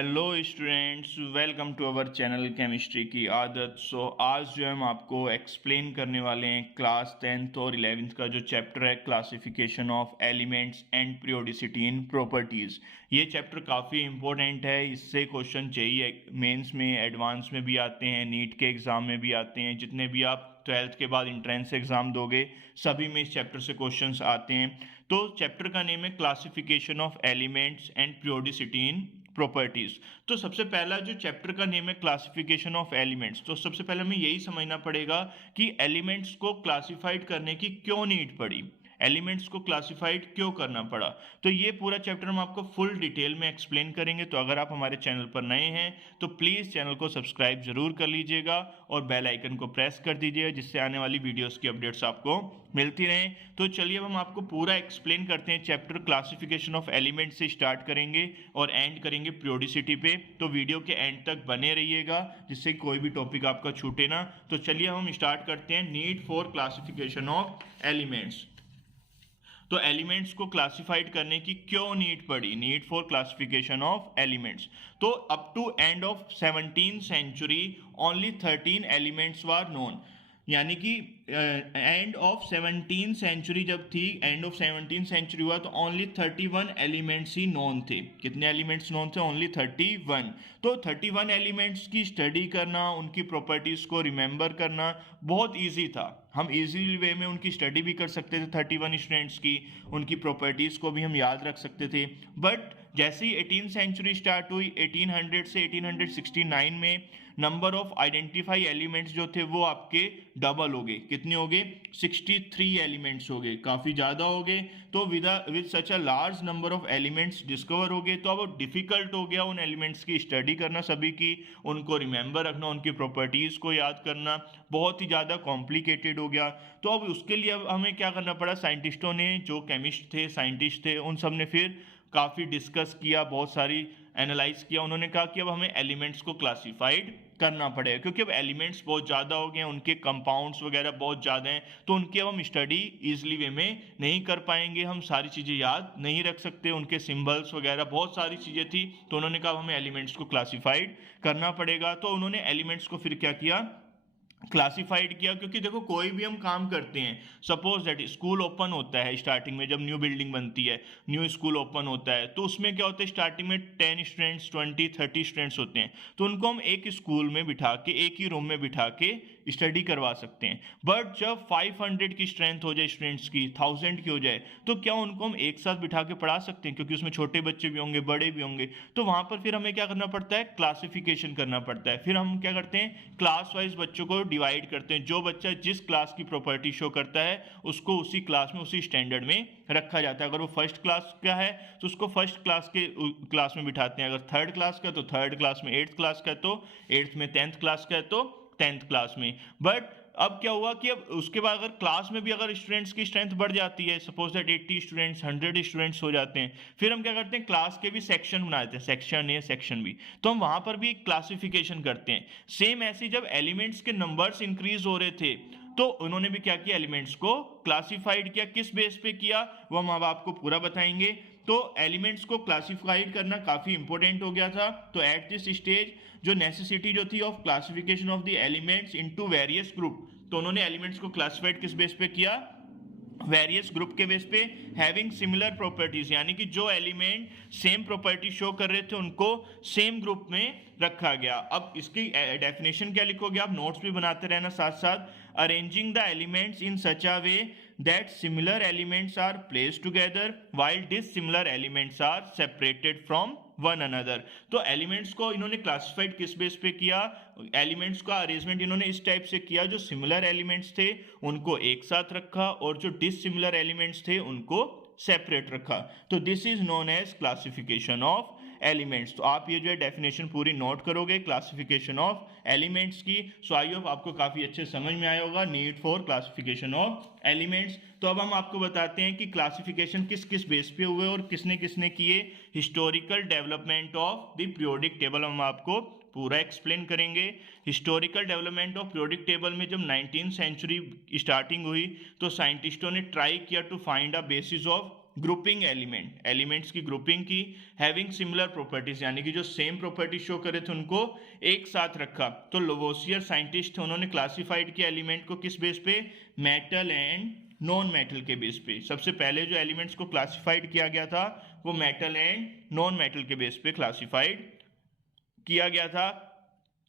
Hello students, welcome to our channel chemistry की आदत। आज जो हम आपको एक्सप्लेन करने वाले हैं क्लास 10th और 11th का जो चैप्टर है classification of elements and periodicity in properties. ये चैप्टर काफ़ी इंपॉर्टेंट है, इससे क्वेश्चन चाहिए मेंस में, एडवांस में भी आते हैं, नीट के एग्ज़ाम में भी आते हैं। जितने भी आप 12th के बाद इंट्रेंस एग्ज़ाम दोगे सभी में इस चैप्टर से क्वेश्चंस आते हैं। तो चैप्टर का नेम है classification of elements and periodicity in properties. तो सबसे पहला जो चैप्टर का नेम है क्लासिफिकेशन ऑफ एलिमेंट्स, तो सबसे पहले हमें यही समझना पड़ेगा कि एलिमेंट्स को क्लासिफाइड करने की क्यों नीड पड़ी, एलिमेंट्स को क्लासिफाइड क्यों करना पड़ा। तो ये पूरा चैप्टर हम आपको फुल डिटेल में एक्सप्लेन करेंगे। तो अगर आप हमारे चैनल पर नए हैं तो प्लीज़ चैनल को सब्सक्राइब जरूर कर लीजिएगा और बेल आइकन को प्रेस कर दीजिएगा, जिससे आने वाली वीडियोस की अपडेट्स आपको मिलती रहें। तो चलिए अब हम आपको पूरा एक्सप्लेन करते हैं। चैप्टर क्लासिफिकेशन ऑफ एलिमेंट से स्टार्ट करेंगे और एंड करेंगे पीरियोडिसिटी पे। तो वीडियो के एंड तक बने रहिएगा, जिससे कोई भी टॉपिक आपका छूटे ना। तो चलिए हम स्टार्ट करते हैं। Need for classification of elements. तो एलिमेंट्स को क्लासिफाइड करने की क्यों नीड पड़ी, need for classification of elements. तो up to end of 17th century only 13 elements were known, यानी कि एंड ऑफ 17th सेंचुरी जब थी, एंड ऑफ 17th सेंचुरी हुआ तो ओनली 31 एलिमेंट्स ही नोन थे। कितने एलिमेंट्स नोन थे? ओनली 31। तो 31 एलिमेंट्स की स्टडी करना, उनकी प्रॉपर्टीज को रिमेंबर करना बहुत इजी था। हम इजी वे में उनकी स्टडी भी कर सकते थे, 31 स्टूडेंट्स की, उनकी प्रॉपर्टीज को भी हम याद रख सकते थे। बट जैसे ही 18th सेंचुरी स्टार्ट हुई, 1800 से 1869 में नंबर ऑफ आइडेंटिफाई एलिमेंट्स जो थे वो आपके डबल हो गए। कितने हो गए? 63 एलिमेंट्स हो गए, काफ़ी ज़्यादा हो गए। तो with such a large number of elements discover हो गए, तो अब डिफ़िकल्ट हो गया उन एलिमेंट्स की स्टडी करना, सभी की, उनको रिमेंबर रखना, उनकी प्रॉपर्टीज़ को याद करना बहुत ही ज़्यादा कॉम्प्लिकेटेड हो गया। तो अब उसके लिए अब हमें क्या करना पड़ा? साइंटिस्टों ने, जो केमिस्ट थे, साइंटिस्ट थे, उन सब ने फिर काफ़ी डिस्कस किया, बहुत सारी एनालाइज किया। उन्होंने कहा कि अब हमें एलिमेंट्स को क्लासिफाइड करना पड़ेगा, क्योंकि अब एलिमेंट्स बहुत ज़्यादा हो गए हैं, उनके कंपाउंड्स वगैरह बहुत ज़्यादा हैं, तो उनकी अब हम स्टडी ईजिली वे में नहीं कर पाएंगे, हम सारी चीज़ें याद नहीं रख सकते, उनके सिंबल्स वगैरह बहुत सारी चीज़ें थी। तो उन्होंने कहा हमें एलिमेंट्स को क्लासिफाइड करना पड़ेगा। तो उन्होंने एलिमेंट्स को फिर क्या किया? क्लासिफाइड किया। क्योंकि देखो, कोई भी हम काम करते हैं, सपोज दैट स्कूल ओपन होता है स्टार्टिंग में, जब न्यू बिल्डिंग बनती है, न्यू स्कूल ओपन होता है, तो उसमें क्या होता है? स्टार्टिंग में 10 स्टूडेंट्स, 20, 30 स्टूडेंट्स होते हैं। तो उनको हम एक स्कूल में बिठा के, एक ही रूम में बिठा के स्टडी करवा सकते हैं। बट जब 500 की स्ट्रेंथ हो जाए स्टूडेंट्स की, 1000 की हो जाए, तो क्या उनको हम एक साथ बिठा के पढ़ा सकते हैं? क्योंकि उसमें छोटे बच्चे भी होंगे, बड़े भी होंगे। तो वहां पर फिर हमें क्या करना पड़ता है? क्लासिफिकेशन करना पड़ता है। फिर हम क्या करते हैं? क्लास वाइज बच्चों को डिवाइड करते हैं। जो बच्चा जिस क्लास की प्रॉपर्टी शो करता है उसको उसी क्लास में, उसी स्टैंडर्ड में रखा जाता है। अगर वो फर्स्ट क्लास का है तो उसको फर्स्ट क्लास में बिठाते हैं। अगर थर्ड क्लास का तो थर्ड क्लास में, एट्थ क्लास का तो एट्थ में, 10th क्लास का है तो 10th क्लास में। बट अब क्या हुआ कि अब उसके बाद अगर क्लास में भी अगर स्टूडेंट्स की स्ट्रेंथ बढ़ जाती है, सपोज दैट 80 स्टूडेंट्स, 100 स्टूडेंट्स हो जाते हैं, फिर हम क्या करते हैं? क्लास के भी सेक्शन बना देते हैं, सेक्शन ए, सेक्शन बी। तो हम वहां पर भी एक क्लासिफिकेशन करते हैं। सेम ऐसे जब एलिमेंट्स के नंबर्स इंक्रीज हो रहे थे, तो उन्होंने भी क्या किया? एलिमेंट्स को क्लासिफाइड किया। किस बेस पे किया वो हम अब आपको पूरा बताएंगे। तो एलिमेंट्स को क्लासिफाइड करना काफी इंपॉर्टेंट हो गया था। तो एट दिस स्टेज जो नेसेसिटी जो थी of classification of the elements into various group, तो उन्होंने एलिमेंट्स को क्लासिफाइड किस बेस पे किया? वेरियस ग्रुप के बेस पे, हैविंग सिमिलर प्रॉपर्टीज, यानी कि जो एलिमेंट सेम प्रॉपर्टी शो कर रहे थे उनको सेम ग्रुप में रखा गया। अब इसकी डेफिनेशन क्या लिखोगे आप? नोट्स भी बनाते रहना साथ साथ। Arranging the elements in such a way that similar elements are placed together while dissimilar elements are separated from one another. तो एलिमेंट्स को इन्होंने क्लासिफाइड किस बेस पे किया? एलिमेंट्स का अरेंजमेंट इन्होंने इस टाइप से किया, जो सिमिलर एलिमेंट्स थे उनको एक साथ रखा और जो डिसिमिलर एलिमेंट्स थे उनको सेपरेट रखा। तो this is known as classification of elements. तो आप ये जो है डेफिनेशन पूरी नोट करोगे क्लासिफिकेशन ऑफ एलिमेंट्स की। सो आई होप आपको काफी अच्छे समझ में आया होगा, need for classification of elements. तो अब हम आपको बताते हैं कि क्लासिफिकेशन किस किस बेस पे हुए और किसने किसने किए। Historical development of the periodic table हम आपको पूरा एक्सप्लेन करेंगे। Historical development of periodic table में जब 19th सेंचुरी स्टार्टिंग हुई तो साइंटिस्टों ने ट्राई किया to find a basis of grouping elements की ग्रुपिंग की, हैविंग सिमिलर प्रॉपर्टीज यानी कि जो सेम प्रॉपर्टी शो करे थे उनको एक साथ रखा। तो लोवोसियर साइंटिस्ट थे, उन्होंने क्लासिफाइड किया एलिमेंट को किस बेस पे, मेटल एंड नॉन मेटल के बेस पे। सबसे पहले जो एलिमेंट्स को क्लासिफाइड किया गया था वो मेटल एंड नॉन मेटल के बेस पे क्लासिफाइड किया गया था।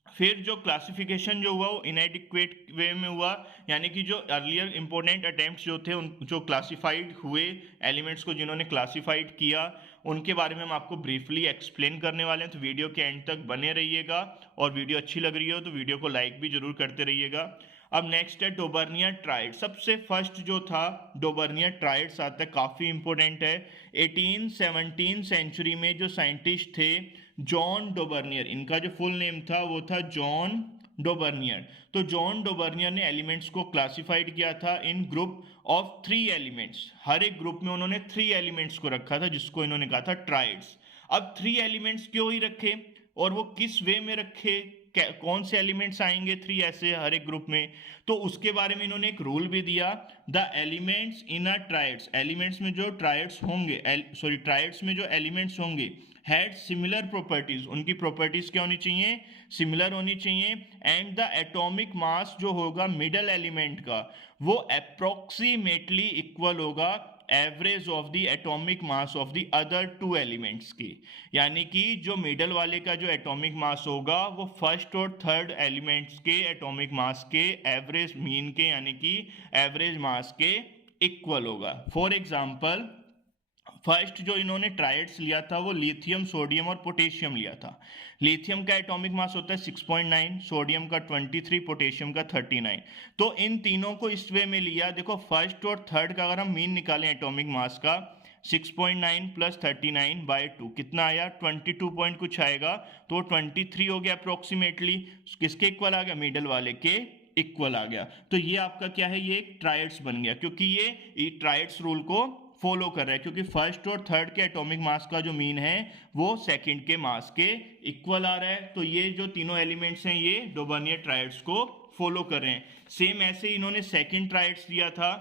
फिर जो क्लासिफिकेशन जो हुआ वो इनएडिक्वेट वे में हुआ, यानी कि जो अर्लियर इंपॉर्टेंट अटेम्प्ट्स जो थे, उन जो क्लासिफाइड हुए एलिमेंट्स को जिन्होंने क्लासिफाइड किया, उनके बारे में हम आपको ब्रीफली एक्सप्लेन करने वाले हैं। तो वीडियो के एंड तक बने रहिएगा, और वीडियो अच्छी लग रही हो तो वीडियो को लाइक भी जरूर करते रहिएगा। अब नेक्स्ट है डोबर्नियर ट्राइड। सबसे फर्स्ट जो था डोबर्नियर ट्राइड्स आता है, काफ़ी इंपॉर्टेंट है। 18-17 सेंचुरी में जो साइंटिस्ट थे जॉन डोबर्नियर, इनका जो फुल नेम था वो था जॉन डोबर्नियर। तो जॉन डोबर्नियर ने एलिमेंट्स को क्लासिफाइड किया था इन ग्रुप ऑफ 3 एलिमेंट्स। हर एक ग्रुप में उन्होंने 3 एलिमेंट्स को रखा था, जिसको इन्होंने कहा था ट्राइड्स। अब 3 एलिमेंट्स क्यों ही रखे और वो किस वे में रखे, कौन से एलिमेंट्स आएंगे 3 ऐसे हर एक ग्रुप में, तो उसके बारे में इन्होंने एक रूल भी दिया। The elements in a triads, elements में जो ट्राइड्स होंगे, ट्राइड्स में जो एलिमेंट्स होंगे हैड सिमिलर प्रॉपर्टीज, उनकी प्रॉपर्टीज क्या होनी चाहिए, सिमिलर होनी चाहिए। एंड द एटॉमिक मास जो होगा मिडल एलिमेंट का वो अप्रोक्सीमेटली इक्वल होगा average of the atomic mass of the other 2 elements की। यानी कि जो मिडल वाले का जो एटॉमिक मास होगा वो फर्स्ट और थर्ड एलिमेंट्स के एटॉमिक मास के एवरेज मीन के, यानी कि एवरेज मास के इक्वल होगा। फॉर एग्जाम्पल फर्स्ट जो इन्होंने ट्राइड्स लिया था वो लिथियम, सोडियम और पोटेशियम लिया था। लिथियम का एटॉमिक मास होता है 6.9, सोडियम का 23, पोटेशियम का 39। तो इन तीनों को इस वे में लिया। देखो फर्स्ट और थर्ड का अगर हम मीन निकालें एटॉमिक मास का, 6.9 प्लस 39/2 कितना आया, 22 पॉइंट कुछ आएगा, तो 23 हो गया अप्रोक्सीमेटली। किसके इक्वल आ गया, मिडल वाले के इक्वल आ गया। तो ये आपका क्या है, ये एक ट्राइड्स बन गया, क्योंकि ये ट्राइड्स रूल को फॉलो कर रहा है, क्योंकि फर्स्ट और थर्ड के एटॉमिक मास का जो मीन है वो सेकंड के मास के इक्वल आ रहा है। तो ये जो तीनों एलिमेंट्स हैं ये डोबर्नियर ट्राइड्स को फॉलो कर रहे हैं। सेम ऐसे इन्होंने सेकंड ट्राइड्स दिया था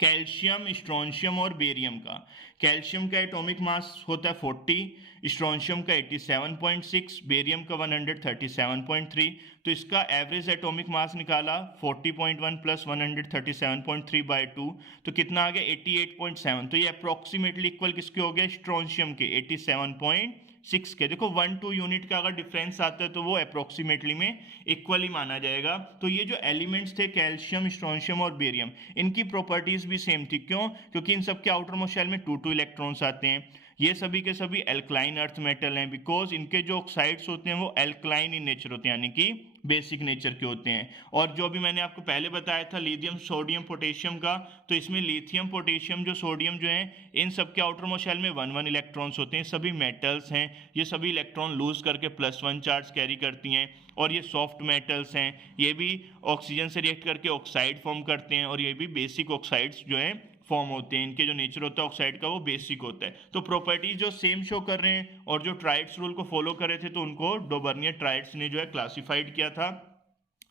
कैल्शियम, स्ट्रोंशियम और बेरियम का। कैल्शियम का एटॉमिक मास होता है 40, स्ट्रोंशियम का 87.6, बेरियम का 137.3। तो इसका एवरेज एटॉमिक मास निकाला 40.1 प्लस 137.3/2, तो कितना आ गया 88.7। तो ये अप्रोक्सीमेटली इक्वल किसके हो गया, स्ट्रोंशियम के 87.6 के। देखो 1-2 यूनिट का अगर डिफरेंस आता है तो वो अप्रोक्सीमेटली में इक्वल ही माना जाएगा। तो ये जो एलिमेंट्स थे कैल्शियम, स्ट्रोंशियम और बेरियम, इनकी प्रॉपर्टीज भी सेम थी। क्यों, क्योंकि इन सब के आउटर मोस्ट शेल में 2 इलेक्ट्रॉन्स आते हैं। ये सभी के सभी एल्कलाइन अर्थ मेटल हैं, बिकॉज इनके जो ऑक्साइड्स होते हैं वो एल्कलाइन इन नेचर होते हैं, यानी कि बेसिक नेचर के होते हैं। और जो भी मैंने आपको पहले बताया था लिथियम, सोडियम, पोटेशियम का, तो इसमें लिथियम, पोटेशियम, जो सोडियम जो है, इन सब के आउटर मोस्ट शेल में 1-1 इलेक्ट्रॉन्स होते हैं। सभी मेटल्स हैं, ये सभी इलेक्ट्रॉन लूज करके +1 चार्ज कैरी करती हैं। और ये सॉफ्ट मेटल्स हैं, ये भी ऑक्सीजन से रिएक्ट करके ऑक्साइड फॉर्म करते हैं, और ये भी बेसिक ऑक्साइड्स जो हैं फॉर्म होते हैं। इनके जो नेचर होता है ऑक्साइड का वो बेसिक होता है। तो प्रॉपर्टीज जो सेम शो कर रहे हैं और जो ट्राइड्स रूल को फॉलो कर रहे थे, तो उनको डोबर्नियर ट्राइड्स ने जो है क्लासिफाइड किया था।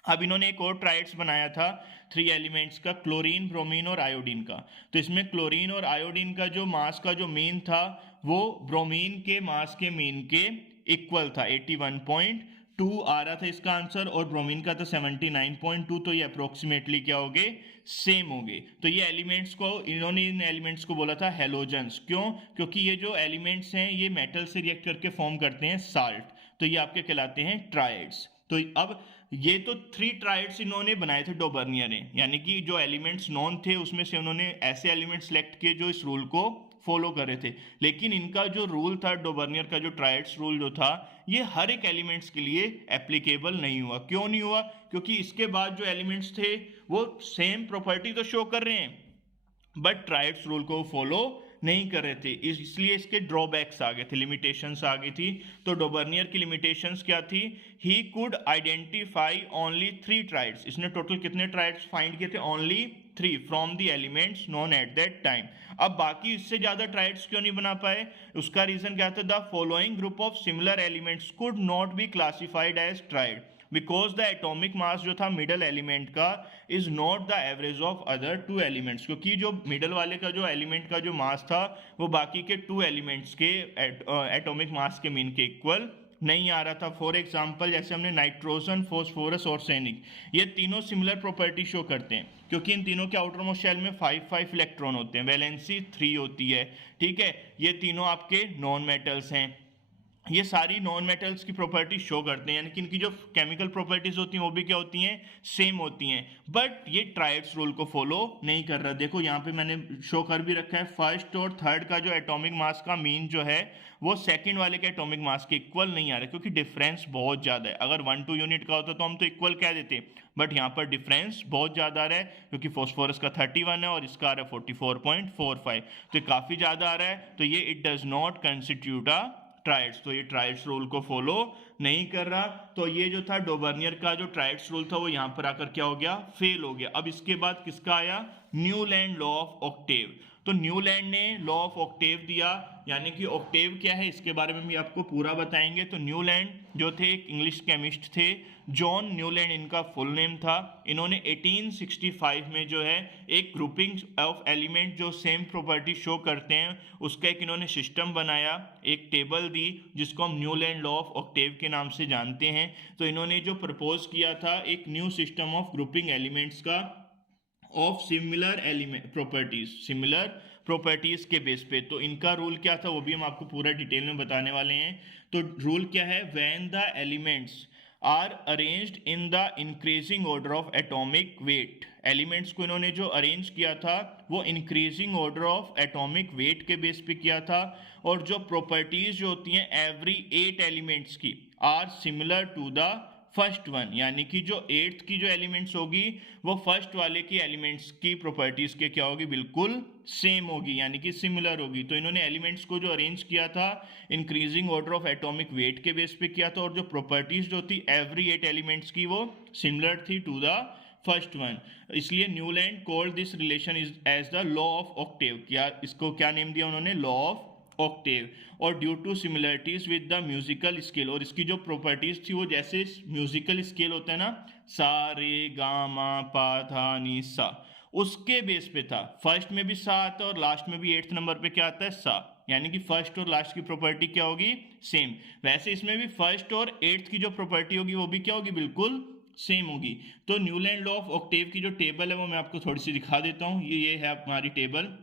अब इन्होंने एक और ट्राइड्स बनाया था 3 एलिमेंट्स का, क्लोरीन, ब्रोमीन और आयोडीन का। तो इसमें क्लोरीन और आयोडीन का जो मास का जो मीन था वो ब्रोमीन के मास के मीन के इक्वल था, 81.2 आ रहा था इसका आंसर, और ब्रोमीन का था 79.2। तो ये अप्रोक्सीमेटली क्या हो गए, सेम हो गए। तो ये एलिमेंट्स को इन्होंने इन एलिमेंट्स को बोला था हेलोजेंस। क्यों, क्योंकि ये जो एलिमेंट्स हैं ये मेटल से रिएक्ट करके फॉर्म करते हैं साल्ट, तो ये आपके कहलाते हैं ट्राइड्स। तो अब ये तो 3 ट्राइड्स इन्होंने बनाए थे डोबर्नियर ने, यानी कि जो एलिमेंट्स नॉन थे उसमें से उन्होंने ऐसे एलिमेंट सेलेक्ट किए जो इस रूल को फॉलो कर रहे थे। लेकिन इनका जो रूल था डोबर्नियर का, जो ट्राइड्स रूल जो था, ये हर एक एलिमेंट्स के लिए एप्लीकेबल नहीं हुआ। क्यों नहीं हुआ, क्योंकि इसके बाद जो एलिमेंट्स थे वो सेम प्रॉपर्टी तो शो कर रहे हैं बट ट्राइड्स रूल को फॉलो नहीं कर रहे थे, इसलिए इसके ड्रॉबैक्स आ गए थे, लिमिटेशंस आ गई थी। तो डोबर्नियर की लिमिटेशंस क्या थी, he could identify only 3 triads. इसने टोटल कितने ट्राइड्स फाइंड किए थे, only 3 from the elements known at that time. अब बाकी इससे ज्यादा ट्राइड्स क्यों नहीं बना पाए, उसका रीजन क्या था, the following group of similar elements could not be classified as tried. Because the atomic mass जो था मिडल एलिमेंट का is not the average of other two elements, क्योंकि जो मिडल वाले का जो एलिमेंट का जो मास था वो बाकी के टू एलिमेंट्स के एटॉमिक मास के मीन के इक्वल नहीं आ रहा था। फॉर एग्जाम्पल जैसे हमने नाइट्रोजन, फॉस्फोरस और सैनिक, ये तीनों सिमिलर प्रॉपर्टी शो करते हैं क्योंकि इन तीनों के आउटर मोस्ट शेल में 5 इलेक्ट्रॉन होते हैं, वैलेंसी 3 होती है, ठीक है। ये तीनों आपके नॉन मेटल्स हैं, ये सारी नॉन मेटल्स की प्रॉपर्टी शो करते हैं, यानी कि इनकी जो केमिकल प्रॉपर्टीज होती हैं वो भी क्या होती हैं, सेम होती हैं। बट ये ट्राइड्स रूल को फॉलो नहीं कर रहा। देखो यहाँ पे मैंने शो कर भी रखा है, फर्स्ट और थर्ड का जो एटॉमिक मास का मीन जो है वो सेकंड वाले के एटॉमिक मास के इक्वल नहीं आ रहा, क्योंकि डिफरेंस बहुत ज़्यादा है। अगर 1-2 यूनिट का होता तो हम तो इक्वल कह देते, बट यहाँ पर डिफरेंस बहुत ज़्यादा आ रहा है, क्योंकि फॉस्फोरस का 31 है और इसका आ रहा है 44.45, तो काफ़ी ज़्यादा आ रहा है। तो ये it does not constitute a triads, तो ये ट्राइड्स रूल को फॉलो नहीं कर रहा। तो ये जो था डोबर्नियर का जो ट्राइड्स रूल था वो यहाँ पर आकर क्या हो गया, फेल हो गया। अब इसके बाद किसका आया, न्यूलैंड लॉ ऑफ ऑक्टेव। तो न्यूलैंड ने लॉ ऑफ ऑक्टेव दिया, यानी कि ऑक्टेव क्या है इसके बारे में भी आपको पूरा बताएंगे। तो न्यूलैंड जो थे एक इंग्लिश केमिस्ट थे, जॉन न्यूलैंड इनका फुल नेम था। इन्होंने 1865 में जो है एक ग्रुपिंग ऑफ एलिमेंट जो सेम प्रॉपर्टी शो करते हैं उसका एक इन्होंने सिस्टम बनाया, एक टेबल दी जिसको हम न्यूलैंड लॉ ऑफ ऑक्टेव के नाम से जानते हैं। तो इन्होंने जो प्रपोज किया था एक new system of grouping elements का of similar element properties, similar properties के बेस पे। तो इनका रूल क्या था वो भी हम आपको पूरा डिटेल में बताने वाले हैं। तो रूल क्या है, when the elements are arranged in the increasing order of atomic weight, elements को इन्होंने जो अरेंज किया था वो increasing order of atomic weight के बेस पे किया था, और जो प्रॉपर्टीज जो होती हैं एवरी 8 एलिमेंट्स की are similar to the first one, यानी कि जो 8th की जो एलिमेंट्स होगी वो फर्स्ट वाले की एलिमेंट्स की प्रॉपर्टीज के क्या होगी, बिल्कुल सेम होगी, यानी कि सिमिलर होगी। तो इन्होंने एलिमेंट्स को जो अरेंज किया था increasing order of atomic weight के बेस पे किया था, और जो प्रॉपर्टीज जो थी एवरी 8 एलिमेंट्स की वो सिमिलर थी टू द फर्स्ट वन। इसलिए Newland called this relation is as the law of octave. क्या इसको क्या नेम दिया उन्होंने, लॉ ऑफ ऑक्टेव। और due to similarities with the musical scale, और इसकी जो प्रॉपर्टीज थी वो जैसे म्यूजिकल स्केल होता है ना, सा रे गा मा पा धा नी सा, उसके बेस पे था। फर्स्ट में भी सा आता है और लास्ट में भी 8th नंबर पे क्या आता है, सा, यानी कि फर्स्ट और लास्ट की प्रॉपर्टी क्या होगी, सेम। वैसे इसमें भी फर्स्ट और 8th की जो प्रॉपर्टी होगी वो भी क्या होगी, बिल्कुल सेम होगी। तो न्यूलैंड लॉ ऑफ ऑक्टेव की जो टेबल है वो मैं आपको थोड़ी सी दिखा देता हूँ। ये है हमारी टेबल।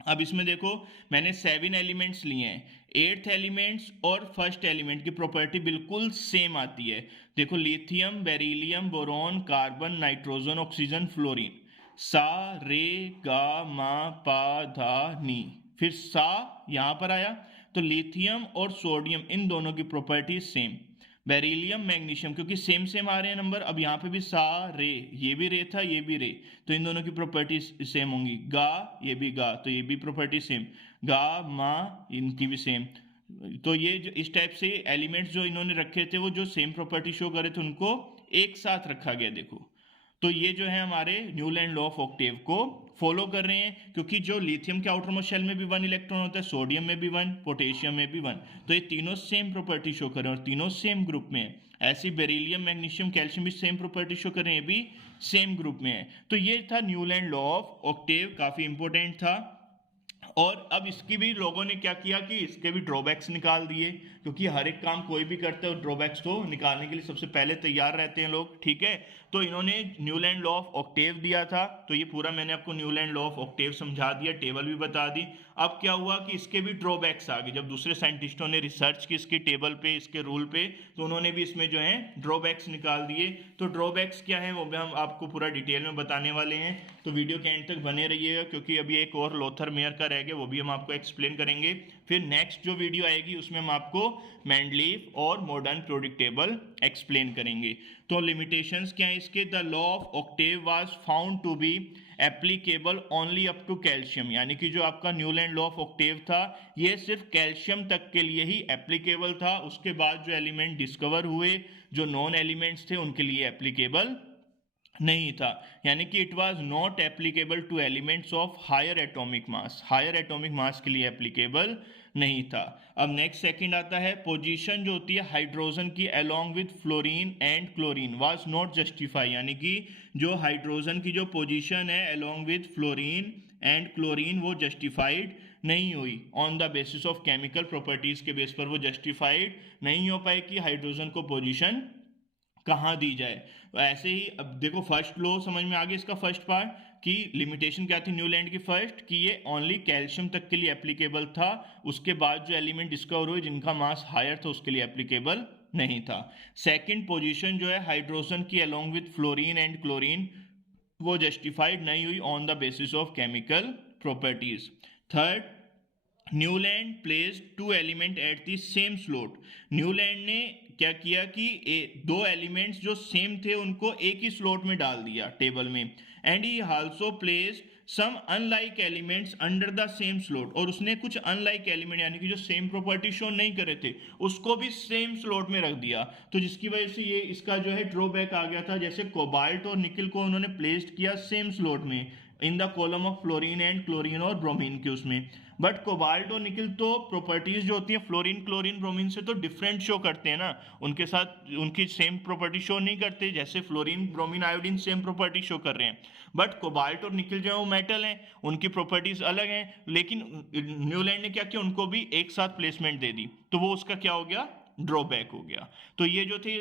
अब इसमें देखो मैंने 7 एलिमेंट्स लिए हैं, 8th एलिमेंट्स और फर्स्ट एलिमेंट की प्रॉपर्टी बिल्कुल सेम आती है। देखो lithium, beryllium, boron, carbon, nitrogen, oxygen, fluorine, सा रे गा मा पा धा नी, फिर सा यहाँ पर आया। तो लिथियम और सोडियम इन दोनों की प्रॉपर्टी सेम। बेरिलियम, मैग्नीशियम, क्योंकि सेम सेम आ रहे हैं नंबर, अब यहाँ पे भी सा रे, ये भी रे था ये भी रे, तो इन दोनों की प्रॉपर्टी सेम होंगी। गा, ये भी गा, तो ये भी प्रॉपर्टी सेम। गा मा, इनकी भी सेम। तो ये जो इस टाइप से एलिमेंट्स जो इन्होंने रखे थे वो जो सेम प्रॉपर्टी शो करे थे उनको एक साथ रखा गया। देखो तो ये जो है हमारे न्यूलैंड लॉ ऑफ ऑक्टेव को फॉलो कर रहे हैं, क्योंकि जो लिथियम के आउटर मोस्ट शेल में भी 1 इलेक्ट्रॉन होता है, सोडियम में भी 1, पोटेशियम में भी 1, तो ये तीनों सेम प्रॉपर्टी शो कर रहे हैं और तीनों सेम ग्रुप में है। ऐसी बेरिलियम, मैग्नीशियम, कैल्शियम भी सेम प्रॉपर्टी शो कर रहे हैं, ये भी सेम ग्रुप में है। तो ये था न्यूलैंड लॉ ऑफ ऑक्टेव, काफी इंपॉर्टेंट था। और अब इसकी भी लोगों ने क्या किया कि इसके भी ड्रॉबैक्स निकाल दिए, क्योंकि हर एक काम कोई भी करता है ड्रॉबैक्स तो निकालने के लिए सबसे पहले तैयार रहते हैं लोग, ठीक है। तो इन्होंने न्यूलैंड लॉ ऑफ ऑक्टेव दिया था, तो ये पूरा मैंने आपको न्यूलैंड लॉ ऑफ ऑक्टेव समझा दिया, टेबल भी बता दी। अब क्या हुआ कि इसके भी ड्रॉबैक्स आ गए, जब दूसरे साइंटिस्टों ने रिसर्च की इसकी टेबल पे, इसके रूल पे, तो उन्होंने भी इसमें जो है ड्रॉबैक्स निकाल दिए। तो ड्रॉबैक्स क्या है वो भी हम आपको पूरा डिटेल में बताने वाले हैं, तो वीडियो के एंड तक बने रहिएगा, क्योंकि अभी एक और लोथर मेयर का रह गया, वो भी हम आपको एक्सप्लेन करेंगे। फिर नेक्स्ट जो वीडियो आएगी उसमें हम आपको मेंडलीफ और मॉडर्न पीरियोडिक टेबल एक्सप्लेन करेंगे। तो लिमिटेशंस क्या है इसके, the law of octave was found to be applicable only up to calcium, यानी कि जो आपका न्यूलैंड लॉ ऑफ ऑक्टेव था ये सिर्फ कैल्शियम तक के लिए ही एप्लीकेबल था। उसके बाद जो एलिमेंट डिस्कवर हुए, जो नॉन एलिमेंट्स थे, उनके लिए एप्लीकेबल नहीं था, यानी कि it was not applicable to elements of higher atomic mass, higher atomic mass के लिए एप्लीकेबल नहीं था। अब नेक्स्ट सेकंड आता है, पोजीशन जो होती है हाइड्रोजन की along with fluorine and chlorine was not justify, यानी कि जो हाइड्रोजन की जो पोजीशन है along with fluorine and chlorine वो जस्टिफाइड नहीं हुई on the basis of chemical properties के बेस पर वो जस्टिफाइड नहीं हो पाए कि हाइड्रोजन को पोजीशन कहाँ दी जाए। तो ऐसे ही अब देखो फर्स्ट लो समझ में आ गया इसका फर्स्ट पार्ट कि लिमिटेशन क्या थी न्यूलैंड की फर्स्ट कि ये ओनली कैल्शियम तक के लिए एप्लीकेबल था, उसके बाद जो एलिमेंट डिस्कवर हुए जिनका मास हायर था उसके लिए एप्लीकेबल नहीं था। सेकंड पोजीशन जो है हाइड्रोजन की along with fluorine and chlorine वो जस्टिफाइड नहीं हुई on the basis of chemical properties. Third, Newland place two element at the same slot, Newland ने क्या किया कि दो एलिमेंट्स जो सेम थे उनको एक ही स्लॉट में डाल दिया टेबल में, and he also place some unlike elements under the same slot, और उसने कुछ अनलाइक एलिमेंट यानी कि जो सेम प्रॉपर्टी शो नहीं कर रहे थे उसको भी सेम स्लॉट में रख दिया, तो जिसकी वजह से ये इसका जो है ड्रॉबैक आ गया था। जैसे कोबाल्ट और निकल को उन्होंने प्लेस्ड किया सेम स्लॉट में in the column of fluorine and chlorine और ब्रोमीन के उसमें, बट कोबाल्ट और निकल तो प्रॉपर्टीज जो होती है फ्लोरीन क्लोरीन ब्रोमीन से तो डिफरेंट शो करते हैं ना, उनके साथ उनकी सेम प्रॉपर्टी शो नहीं करते, जैसे fluorine bromine iodine same property show कर रहे हैं, बट कोबाल्ट और निकल जो है वो मेटल हैं, उनकी प्रॉपर्टीज अलग हैं, लेकिन न्यूलैंड ने क्या किया उनको भी एक साथ प्लेसमेंट दे दी, तो वो उसका क्या हो गया ड्रॉबैक हो गया। तो ये जो थे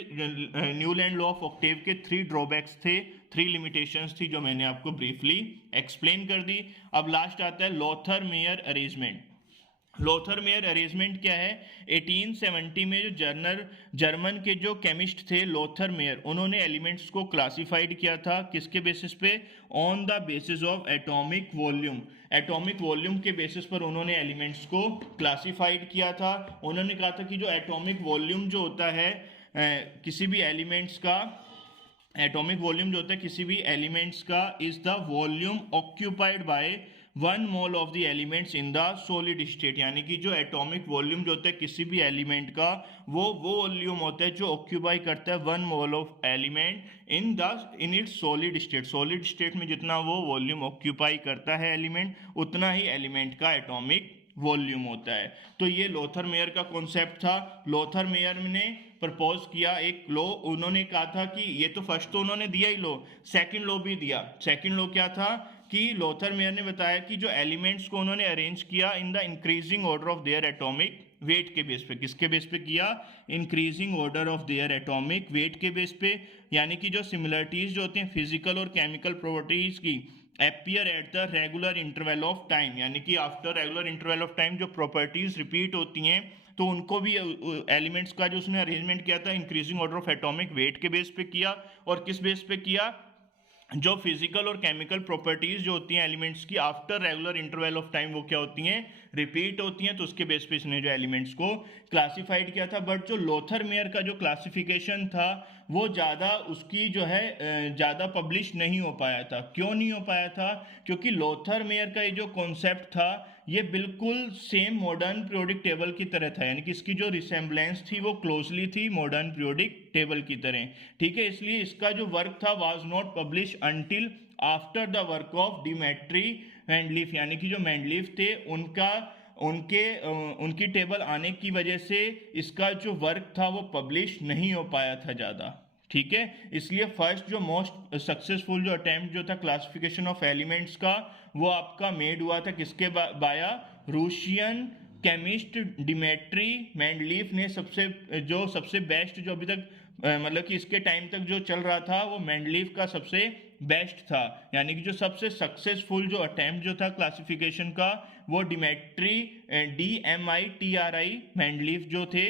न्यूलैंड लॉ ऑफ ऑक्टेव के 3 ड्रॉबैक्स थे, 3 लिमिटेशंस थी जो मैंने आपको ब्रीफली एक्सप्लेन कर दी। अब लास्ट आता है Lothar Meyer arrangement. Lothar Meyer arrangement क्या है, 1870 में जो जर्मन के जो केमिस्ट थे लोथर मेयर, उन्होंने एलिमेंट्स को क्लासिफाइड किया था किसके बेसिस पे, on the basis of atomic volume, atomic volume के बेसिस पर उन्होंने एलिमेंट्स को क्लासिफाइड किया था। उन्होंने कहा था कि जो एटॉमिक वॉल्यूम जो होता है किसी भी एलिमेंट्स का, एटॉमिक वॉल्यूम जो होता है किसी भी एलिमेंट्स का is the volume occupied by 1 mole of the elements in the solid state, यानी कि जो एटॉमिक वॉल्यूम जो होता है किसी भी एलिमेंट का वो वॉल्यूम होता है जो ऑक्यूपाई करता है 1 mole of element in its solid state, solid state में जितना वो वॉल्यूम ऑक्यूपाई करता है एलिमेंट उतना ही एलिमेंट का एटॉमिक वॉल्यूम होता है। तो ये लोथर मेयर का कॉन्सेप्ट था। लोथर मेयर ने प्रपोज किया एक लॉ, उन्होंने कहा था कि ये तो फर्स्ट तो उन्होंने दिया ही लॉ, सेकंड लॉ भी दिया। सेकंड लॉ क्या था कि लोथर मेयर ने बताया कि जो एलिमेंट्स को उन्होंने अरेंज किया इन the increasing order of their atomic weight के बेस पे, किसके बेस पे किया, increasing order of their atomic weight के बेस पे, यानी कि जो सिमिलरिटीज जो होती हैं फिजिकल और केमिकल प्रॉपर्टीज की appear at the regular interval of time, यानी कि after regular interval of time जो प्रॉपर्टीज रिपीट होती हैं तो उनको भी एलिमेंट्स का जो उसने अरेंजमेंट किया था increasing order of atomic weight के बेस पे किया, और किस बेस पे किया, जो फिजिकल और केमिकल प्रॉपर्टीज जो होती हैं एलिमेंट्स की after regular interval of time वो क्या होती हैं, रिपीट होती हैं, तो उसके बेस पे इसने जो एलिमेंट्स को क्लासिफाइड किया था। बट जो लोथर मेयर का जो क्लासिफिकेशन था वो ज़्यादा उसकी जो है ज़्यादा पब्लिश नहीं हो पाया था। क्यों नहीं हो पाया था, क्योंकि लोथर मेयर का ये जो कॉन्सेप्ट था ये बिल्कुल सेम मॉडर्न पीरियोडिक टेबल की तरह था, यानी कि इसकी जो रिसेम्बलेंस थी वो क्लोजली थी मॉडर्न पीरियोडिक टेबल की तरह, ठीक है। इसलिए इसका जो वर्क था was not publish until after the work of Dmitry Mendeleev, यानी कि जो मेंडलीफ थे उनकी टेबल आने की वजह से इसका जो वर्क था वो पब्लिश नहीं हो पाया था ज़्यादा, ठीक है। इसलिए फर्स्ट जो मोस्ट सक्सेसफुल जो अटेम्प्ट जो था क्लासिफिकेशन ऑफ एलिमेंट्स का वो आपका मेड हुआ था किसके बाया, रूशियन केमिस्ट डिमेट्री मेंडलीफ ने सबसे बेस्ट जो अभी तक मतलब कि इसके टाइम तक जो चल रहा था वो मेंडलीफ का सबसे बेस्ट था, यानी कि जो सबसे सक्सेसफुल जो अटेम्प्ट जो था क्लासिफिकेशन का वो डिमेट्री DMITRI मेंडलीफ जो थे,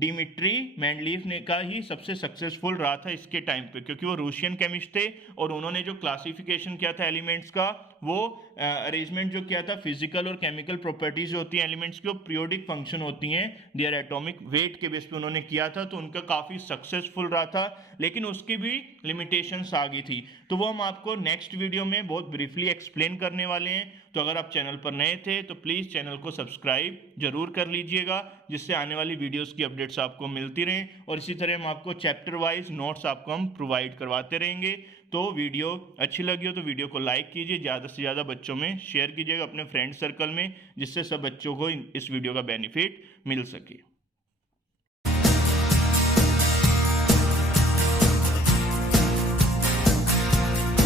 डिमिट्री मेंडलीफ ने का ही सबसे सक्सेसफुल रहा था इसके टाइम पे, क्योंकि वो रूशियन केमिस्ट थे और उन्होंने जो क्लासिफिकेशन किया था एलिमेंट्स का वो अरेंजमेंट जो किया था फिजिकल और केमिकल प्रॉपर्टीज जो होती हैं एलिमेंट्स की वो पीरियोडिक फंक्शन होती हैं देयर एटॉमिक वेट के बेस पे उन्होंने किया था, तो उनका काफ़ी सक्सेसफुल रहा था, लेकिन उसकी भी लिमिटेशंस आ गई थी। तो वो हम आपको नेक्स्ट वीडियो में बहुत ब्रीफली एक्सप्लेन करने वाले हैं। तो अगर आप चैनल पर नए थे तो प्लीज़ चैनल को सब्सक्राइब जरूर कर लीजिएगा, जिससे आने वाली वीडियोस की अपडेट्स आपको मिलती रहें, और इसी तरह हम आपको चैप्टर वाइज नोट्स आपको हम प्रोवाइड करवाते रहेंगे। तो वीडियो अच्छी लगी हो तो वीडियो को लाइक कीजिए, ज़्यादा से ज़्यादा बच्चों में शेयर कीजिएगा अपने फ्रेंड सर्कल में, जिससे सब बच्चों को इस वीडियो का बेनिफिट मिल सके।